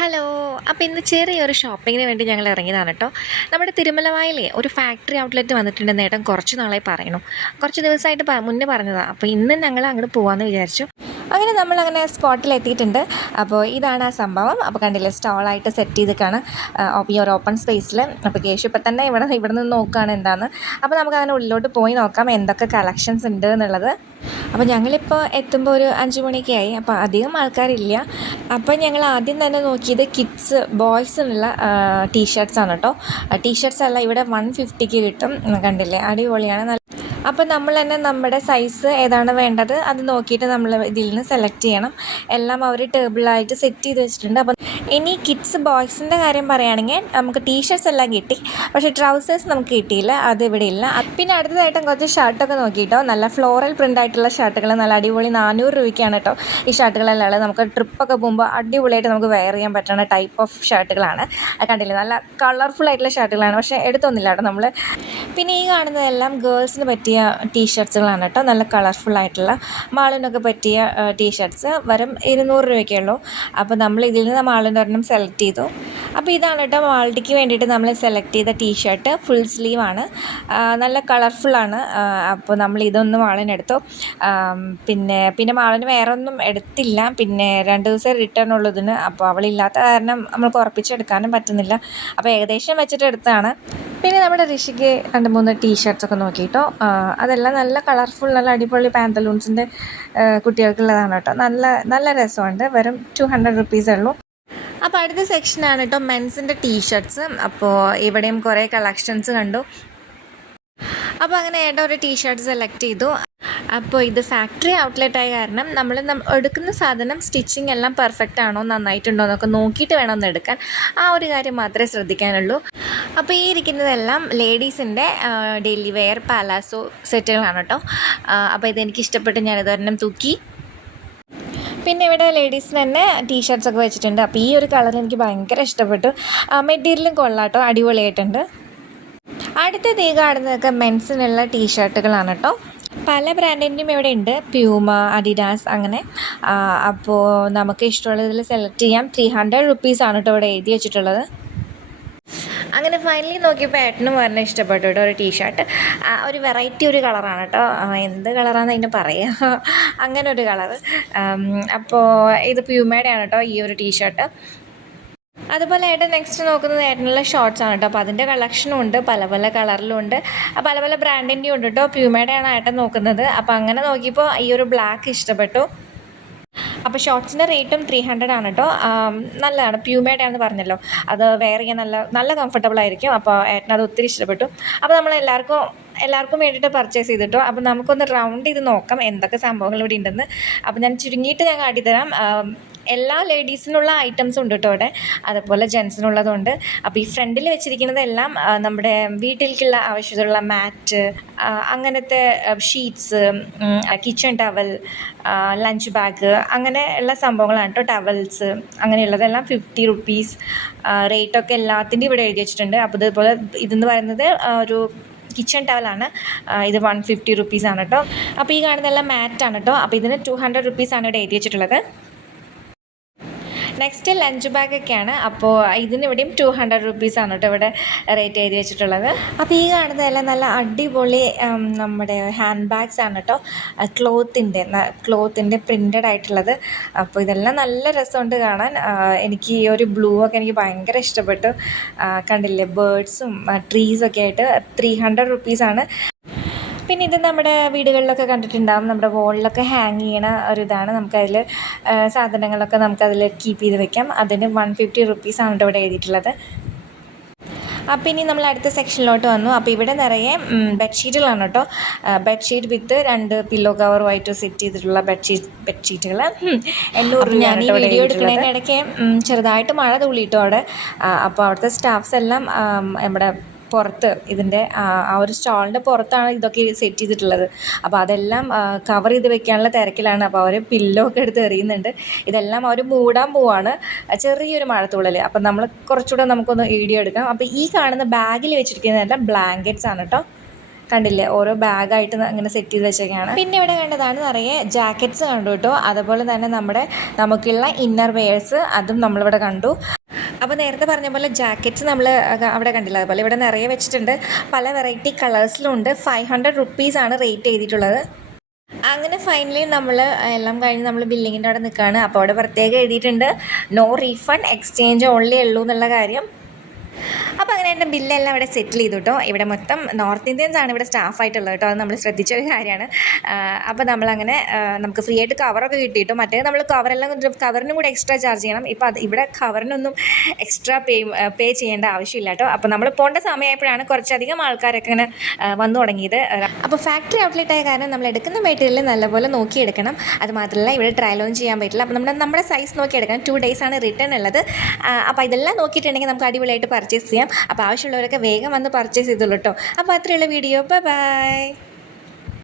Hello അപ്പോൾ ഇന്ന് ചെറിയൊരു ഷോപ്പിങ്ങിന് വേണ്ടി ഞങ്ങൾ ഇറങ്ങിയതാണ് കേട്ടോ നമ്മുടെ തിരുമലവായിലെ ഒരു ഫാക്ടറി ഔട്ട്ലെറ്റ് വന്നിട്ടുണ്ടെന്ന് ഏട്ടൻ കുറച്ച് നാളായി പറയണു കുറച്ച് ദിവസമായിട്ട് മുന്നേ പറഞ്ഞതാണ് അപ്പോൾ ഇന്ന് ഞങ്ങൾ അങ്ങോട്ട് പോകാമെന്ന് വിചാരിച്ചു. അങ്ങനെ നമ്മൾ അങ്ങനെ സ്പോട്ടിൽ എത്തിയിട്ടുണ്ട്. അപ്പോൾ ഇതാണ് ആ സംഭവം. അപ്പോൾ കണ്ടില്ലേ സ്റ്റോളായിട്ട് സെറ്റ് ചെയ്തിട്ടാണ് ഈ ഒരു ഓപ്പൺ സ്പേസിൽ അപ്പോൾ കേശു ഇപ്പം തന്നെ ഇവിടെ ഇവിടെ നിന്ന് നോക്കുകയാണ് എന്താണെന്ന് അപ്പോൾ നമുക്ക് അങ്ങനെ ഉള്ളിലോട്ട് പോയി നോക്കാം. എന്തൊക്കെ കളക്ഷൻസ് ഉണ്ട് എന്നുള്ളത്. അപ്പോൾ ഞങ്ങളിപ്പോൾ എത്തുമ്പോൾ ഒരു അഞ്ച് ആയി. അപ്പോൾ അധികം ആൾക്കാരില്ല. അപ്പോൾ ഞങ്ങൾ ആദ്യം തന്നെ നോക്കിയത് കിഡ്സ് ബോയ്സിനുള്ള ടീഷർട്സ് ആണ് കേട്ടോ ടീഷർട്ട്സ് അല്ല ഇവിടെ വൺ ഫിഫ്റ്റിക്ക് കിട്ടും. കണ്ടില്ലേ? അടിപൊളിയാണ്. അപ്പോൾ നമ്മൾ തന്നെ നമ്മുടെ സൈസ് ഏതാണ് വേണ്ടത് അത് നോക്കിയിട്ട് നമ്മൾ ഇതിൽ നിന്ന് സെലക്ട് ചെയ്യണം. എല്ലാം അവർ ടേബിളായിട്ട് സെറ്റ് ചെയ്ത് വെച്ചിട്ടുണ്ട്. അപ്പോൾ ഇനി കിഡ്സ് ബോയ്സിന്റെ കാര്യം പറയുകയാണെങ്കിൽ നമുക്ക് ടീഷർട്സ് എല്ലാം കിട്ടി. പക്ഷേ ട്രൗസേഴ്സ് നമുക്ക് കിട്ടിയില്ല. അത് ഇവിടെ ഇല്ല. പിന്നെ അടുത്തതായിട്ടും കുറച്ച് ഷർട്ടൊക്കെ നോക്കിയിട്ടോ. നല്ല ഫ്ലോറൽ പ്രിന്റ് ആയിട്ടുള്ള ഷർട്ടുകൾ നല്ല അടിപൊളി നാനൂറ് രൂപയ്ക്കാണ് കേട്ടോ ഈ ഷർട്ടുകളെല്ലാം നമുക്ക് ട്രിപ്പൊക്കെ പോകുമ്പോൾ അടിപൊളിയായിട്ട് നമുക്ക് വെയർ ചെയ്യാൻ പറ്റുന്ന ടൈപ്പ് ഓഫ് ഷർട്ടുകളാണ് കണ്ടില്ലേ? നല്ല കളർഫുൾ ആയിട്ടുള്ള ഷർട്ടുകളാണ് പക്ഷേ എടുത്തൊന്നില്ല കേട്ടോ നമ്മൾ പിന്നെ ഈ കാണുന്നതെല്ലാം ഗേൾസിന് പറ്റിയ ടീഷർട്ട്സുകളാണ് കേട്ടോ. നല്ല കളർഫുൾ ആയിട്ടുള്ള മാളിനൊക്കെ പറ്റിയ ടീഷർട്ട്സ് വരും ഇരുന്നൂറ് രൂപയ്ക്കേ ഉള്ളൂ. അപ്പോൾ നമ്മൾ ഇതിൽ നിന്ന് മാളിന്റെ ഒരെണ്ണം സെലക്ട് ചെയ്തു. അപ്പോൾ ഇതാണ് കേട്ടോ മാൾട്ടിക്ക് വേണ്ടിയിട്ട് നമ്മൾ സെലക്ട് ചെയ്ത ടീഷർട്ട്. ഫുൾ സ്ലീവ് ആണ്. നല്ല കളർഫുള്ളാണ് അപ്പോൾ നമ്മൾ ഇതൊന്ന് മാളിനെടുത്തു പിന്നെ പിന്നെ മാളിന് വേറെ ഒന്നും എടുത്തില്ല. പിന്നെ രണ്ട് ദിവസം റിട്ടേൺ ഉള്ളതിന് അപ്പോൾ അവളില്ലാത്ത കാരണം നമ്മൾക്ക് ഉറപ്പിച്ചെടുക്കാനും പറ്റുന്നില്ല. അപ്പോൾ ഏകദേശം വെച്ചിട്ട് എടുത്തതാണ്. പിന്നെ നമ്മുടെ ഋഷിക്ക് രണ്ട് മൂന്ന് ടീഷർട്സ് ഒക്കെ നോക്കിയിട്ടോ. അതെല്ലാം നല്ല കളർഫുൾ നല്ല അടിപൊളി പാന്തലൂൺസിന്റെ കുട്ടികൾക്കുള്ളതാണ് കേട്ടോ. നല്ല നല്ല രസമുണ്ട്. വെറും ടു ഹൺഡ്രഡ് റുപ്പീസേ ഉള്ളൂ. അപ്പോൾ അടുത്ത സെക്ഷനാണ് കേട്ടോ മെൻസിന്റെ ടീഷർട്സ് അപ്പോൾ ഇവിടെയും കുറേ കളക്ഷൻസ് കണ്ടു. അപ്പോൾ അങ്ങനെ ഏട്ടൻ ഒരു ടീഷർട്ട് സെലക്ട് ചെയ്തു. അപ്പോൾ ഇത് ഫാക്ടറി ഔട്ട്ലെറ്റ് ആയ കാരണം നമ്മൾ എടുക്കുന്ന സാധനം സ്റ്റിച്ചിങ് എല്ലാം പെർഫെക്റ്റ് ആണോ നന്നായിട്ടുണ്ടോ എന്നൊക്കെ നോക്കിയിട്ട് വേണം ഒന്ന് എടുക്കാൻ. ആ ഒരു കാര്യം മാത്രമേ ശ്രദ്ധിക്കാനുള്ളൂ. അപ്പോൾ ഈ ഇരിക്കുന്നതെല്ലാം ലേഡീസിന്റെ ഡെയിലി വെയർ പാലാസോ സെറ്റുകളാണ് കേട്ടോ അപ്പോൾ ഇതെനിക്ക് ഇഷ്ടപ്പെട്ട് ഞാനിതൊരെണ്ണം തൂക്കി. പിന്നെ ഇവിടെ ലേഡീസ് തന്നെ ടീഷർട്സ് ഒക്കെ വെച്ചിട്ടുണ്ട്. അപ്പോൾ ഈ ഒരു കളർ എനിക്ക് ഭയങ്കര ഇഷ്ടപ്പെട്ടു. മെറ്റീരിയലും കൊള്ളാട്ടോ അടിപൊളിയായിട്ടുണ്ട്. അടുത്ത തീ കാണുന്നതൊക്കെ മെൻസിനുള്ള ടീഷർട്ടുകളാണ് കേട്ടോ പല ബ്രാൻഡിന്റെയും ഇവിടെ ഉണ്ട് പ്യൂമ അഡിഡാസ് അങ്ങനെ അപ്പോൾ നമുക്ക് ഇഷ്ടമുള്ളതിൽ സെലക്ട് ചെയ്യാം. ത്രീ ഹൺഡ്രഡ് റുപ്പീസാണ് കേട്ടോ ഇവിടെ എഴുതി വെച്ചിട്ടുള്ളത്. അങ്ങനെ ഫൈനലി നോക്കിയപ്പോൾ ഏട്ടനും പറഞ്ഞ ഇഷ്ടപ്പെട്ടു കേട്ടോ ഒരു ടീഷർട്ട് ഒരു വെറൈറ്റി ഒരു കളറാണ് കേട്ടോ എന്ത് കളറാണെന്ന് അതിന് പറയുക അങ്ങനെ ഒരു കളറ് അപ്പോൾ ഇത് പ്യൂമയുടെയാണ് കേട്ടോ ഈ ഒരു ടീഷർട്ട് അതുപോലെ ഏട്ടൻ നെക്സ്റ്റ് നോക്കുന്നത് ഏട്ടനുള്ള ഷോർട്സ് ആണ് കേട്ടോ. അപ്പോൾ അതിന്റെ കളക്ഷനും ഉണ്ട്. പല പല കളറിലും ഉണ്ട്. പല പല ബ്രാൻഡിന്റെയും ഉണ്ട് കേട്ടോ. പ്യൂമയുടെയാണ് ഏട്ടൻ നോക്കുന്നത്. അപ്പോൾ അങ്ങനെ നോക്കിയപ്പോൾ ഈ ഒരു ബ്ലാക്ക് ഇഷ്ടപ്പെട്ടു. അപ്പോൾ ഷോർട്സിന്റെ റേറ്റും ത്രീ ഹൺഡ്രഡ് ആണ് കേട്ടോ. നല്ലതാണ്. പ്യൂമയുടെ ആണെന്ന് പറഞ്ഞല്ലോ. അത് വെയർ ചെയ്യാൻ നല്ല നല്ല കംഫർട്ടബിൾ ആയിരിക്കും. അപ്പോൾ ഏട്ടൻ അത് ഒത്തിരി ഇഷ്ടപ്പെട്ടു. അപ്പോൾ നമ്മൾ എല്ലാവർക്കും എല്ലാവർക്കും വേണ്ടിയിട്ട് പർച്ചേസ് ചെയ്തിട്ടോ. അപ്പോൾ നമുക്കൊന്ന് റൗണ്ട് ചെയ്ത് നോക്കാം എന്തൊക്കെ സംഭവങ്ങൾ ഇവിടെ ഉണ്ടെന്ന്. അപ്പോൾ ഞാൻ ചുരുങ്ങിയിട്ട് ഞാൻ കാട്ടിത്തരാം എല്ലാ ലേഡീസിനുള്ള ഐറ്റംസും ഉണ്ട് കേട്ടോ അവിടെ. അതുപോലെ ജെൻസിനുള്ളതുണ്ട്. അപ്പോൾ ഈ ഫ്രണ്ടിൽ വെച്ചിരിക്കുന്നതെല്ലാം നമ്മുടെ വീട്ടിലേക്കുള്ള ആവശ്യത്തിലുള്ള മാറ്റ് അങ്ങനത്തെ sheets kitchen towel lunch bag അങ്ങനെ ഉള്ള സംഭവങ്ങളാണ് കേട്ടോ. ടവൽസ് അങ്ങനെയുള്ളതെല്ലാം ഫിഫ്റ്റി റുപ്പീസ് റേറ്റൊക്കെ എല്ലാത്തിന്റെയും ഇവിടെ എഴുതി വെച്ചിട്ടുണ്ട്. അപ്പോൾ ഇതുപോലെ ഇതെന്ന് പറയുന്നത് ഒരു കിച്ചൺ ടവലാണ് ഇത് വൺ ഫിഫ്റ്റി റുപ്പീസാണ് കേട്ടോ. അപ്പോൾ ഈ കാണുന്നതെല്ലാം മാറ്റാണ് കേട്ടോ. അപ്പോൾ ഇതിന് ടു ഹൺഡ്രഡ് റുപ്പീസാണ് ഇവിടെ എഴുതി വെച്ചിട്ടുള്ളത്. നെക്സ്റ്റ് ലഞ്ച് ബാഗൊക്കെയാണ് അപ്പോൾ ഇതിനിവിടെയും ടു ഹൺഡ്രഡ് റുപ്പീസാണ് കേട്ടോ ഇവിടെ റേറ്റ് എഴുതി വെച്ചിട്ടുള്ളത്. അപ്പോൾ ഈ കാണുന്നതെല്ലാം നല്ല അടിപൊളി നമ്മുടെ ഹാൻഡ് ബാഗ്സ് ആണ് കേട്ടോ ക്ലോത്തിന്റെ ക്ലോത്തിന്റെ പ്രിന്റഡ് ആയിട്ടുള്ളത്. അപ്പോൾ ഇതെല്ലാം നല്ല രസമുണ്ട് കാണാൻ. എനിക്ക് ഈ ഒരു ബ്ലൂ ഒക്കെ എനിക്ക് ഭയങ്കര ഇഷ്ടപ്പെട്ടു. കണ്ടില്ലേ ബേർഡ്സും ട്രീസൊക്കെ ആയിട്ട് ത്രീ ഹൺഡ്രഡ് റുപ്പീസാണ് പിന്നെ ഇത് നമ്മുടെ വീടുകളിലൊക്കെ കണ്ടിട്ടുണ്ടാകും നമ്മുടെ വോളിലൊക്കെ ഹാങ് ചെയ്യണ ഒരു ഇതാണ് നമുക്കതിൽ സാധനങ്ങളൊക്കെ നമുക്കതിൽ കീപ്പ് ചെയ്ത് വെക്കാം. അതിന് വൺ ഫിഫ്റ്റി റുപ്പീസാണ് കേട്ടോ ഇവിടെ എഴുതിയിട്ടുള്ളത്. അപ്പോൾ ഇനി നമ്മൾ അടുത്ത സെക്ഷനിലോട്ട് വന്നു. അപ്പോൾ ഇവിടെ നിറയെ ബെഡ്ഷീറ്റുകളാണ് കേട്ടോ. ബെഡ്ഷീറ്റ് വിത്ത് രണ്ട് പില്ലോ കവറുമായിട്ട് സെറ്റ് ചെയ്തിട്ടുള്ള ബെഡ്ഷീറ്റ് ബെഡ്ഷീറ്റുകൾ എണ്ണൂറ് ഞാൻ ഈ വീഡിയോ എടുക്കുന്നതിന്റെ ഇടയ്ക്ക് ചെറുതായിട്ട് മഴ തുള്ളിയിട്ടോ അവിടെ? അപ്പോൾ അവിടുത്തെ സ്റ്റാഫ്സ് എല്ലാം നമ്മുടെ പുറത്ത് ഇതിന്റെ ആ ഒരു സ്റ്റാളിന്റെ പുറത്താണ് ഇതൊക്കെ സെറ്റ് ചെയ്തിട്ടുള്ളത്. അപ്പോൾ അതെല്ലാം കവർ ചെയ്ത് വെക്കാനുള്ള തിരക്കിലാണ്. അപ്പോൾ അവർ പില്ലോ ഒക്കെ എടുത്ത് എറിയുന്നുണ്ട്. ഇതെല്ലാം അവർ മൂടാൻ പോവാണ്. ചെറിയൊരു മഴത്തുള്ളൽ അപ്പം നമ്മൾ കുറച്ചുകൂടെ നമുക്കൊന്ന് വീഡിയോ എടുക്കാം. അപ്പോൾ ഈ കാണുന്ന ബാഗിൽ വെച്ചിരിക്കുന്നതെല്ലാം ബ്ലാങ്കറ്റ്സ് ആണ് കേട്ടോ. കണ്ടില്ലേ? ഓരോ ബാഗായിട്ട് അങ്ങനെ സെറ്റ് ചെയ്ത് വെച്ചൊക്കെയാണ് പിന്നെ ഇവിടെ കണ്ടതാണ് നിറയെ ജാക്കറ്റ്സ് കണ്ടു കേട്ടോ. അതുപോലെ തന്നെ നമ്മുടെ നമുക്കുള്ള ഇന്നർ വെയേഴ്സ് അതും നമ്മളിവിടെ കണ്ടു. അപ്പോൾ നേരത്തെ പറഞ്ഞ പോലെ ജാക്കറ്റ്സ് നമ്മൾ അവിടെ കണ്ടില്ല. അതുപോലെ ഇവിടെ നിറയെ വെച്ചിട്ടുണ്ട്. പല വെറൈറ്റി കളേഴ്സിലും ഉണ്ട് ഫൈവ് ഹൺഡ്രഡ് റുപ്പീസാണ് റേറ്റ് ചെയ്തിട്ടുള്ളത് അങ്ങനെ ഫൈനലി നമ്മൾ എല്ലാം കഴിഞ്ഞ് നമ്മൾ ബില്ലിങ്ങിന്റെ അവിടെ നിൽക്കുകയാണ്. അപ്പോൾ അവിടെ പ്രത്യേകം എഴുതിയിട്ടുണ്ട് നോ റീഫണ്ട് എക്സ്ചേഞ്ച് ഓൺലി ഉള്ളൂ എന്നുള്ള കാര്യം. അപ്പോൾ അങ്ങനെ എന്റെ ബില്ലെല്ലാം ഇവിടെ സെറ്റിൽ ചെയ്തു കേട്ടോ. ഇവിടെ മൊത്തം നോർത്ത് ഇന്ത്യൻസ് ആണ് ഇവിടെ സ്റ്റാഫായിട്ടുള്ളത് കേട്ടോ. അത് നമ്മൾ ശ്രദ്ധിച്ച ഒരു കാര്യമാണ് അപ്പോൾ നമ്മളങ്ങനെ നമുക്ക് ഫ്രീ ആയിട്ട് കവറൊക്കെ കിട്ടിയിട്ടും മറ്റേ നമ്മൾ കവറെല്ലാം കവറിനും കൂടെ എക്സ്ട്രാ ചാർജ് ചെയ്യണം. ഇപ്പോൾ അത് ഇവിടെ കവറിനൊന്നും എക്സ്ട്രാ പേ പേ ചെയ്യേണ്ട ആവശ്യമില്ല കേട്ടോ. അപ്പോൾ നമ്മൾ പോകേണ്ട സമയമായപ്പോഴാണ് കുറച്ചധികം ആൾക്കാരൊക്കെ ഇങ്ങനെ വന്നു തുടങ്ങിയത്. അപ്പോൾ ഫാക്ടറി ഔട്ട്ലെറ്റ് ആയ കാരണം നമ്മൾ എടുക്കുന്ന മെറ്റീരിയൽ നല്ലപോലെ നോക്കിയെടുക്കണം. അത് മാത്രമല്ല ഇവിടെ ട്രയൽ ഓൺ ചെയ്യാൻ പറ്റില്ല. അപ്പോൾ നമ്മുടെ നമ്മുടെ സൈസ് നോക്കിയെടുക്കണം. ടു ഡേയ്സ് ആണ് റിട്ടേൺ ഉള്ളത്. അപ്പോൾ ഇതെല്ലാം നോക്കിയിട്ടുണ്ടെങ്കിൽ നമുക്ക് അടിപൊളിയായിട്ട് പർച്ചേസ് ചെയ്യാം. അപ്പോൾ ആവശ്യമുള്ളവരൊക്കെ വേഗം വന്ന് പർച്ചേസ് ചെയ്തോളൂ കേട്ടോ. അപ്പോൾ അത്രയുള്ള വീഡിയോ. ബൈ.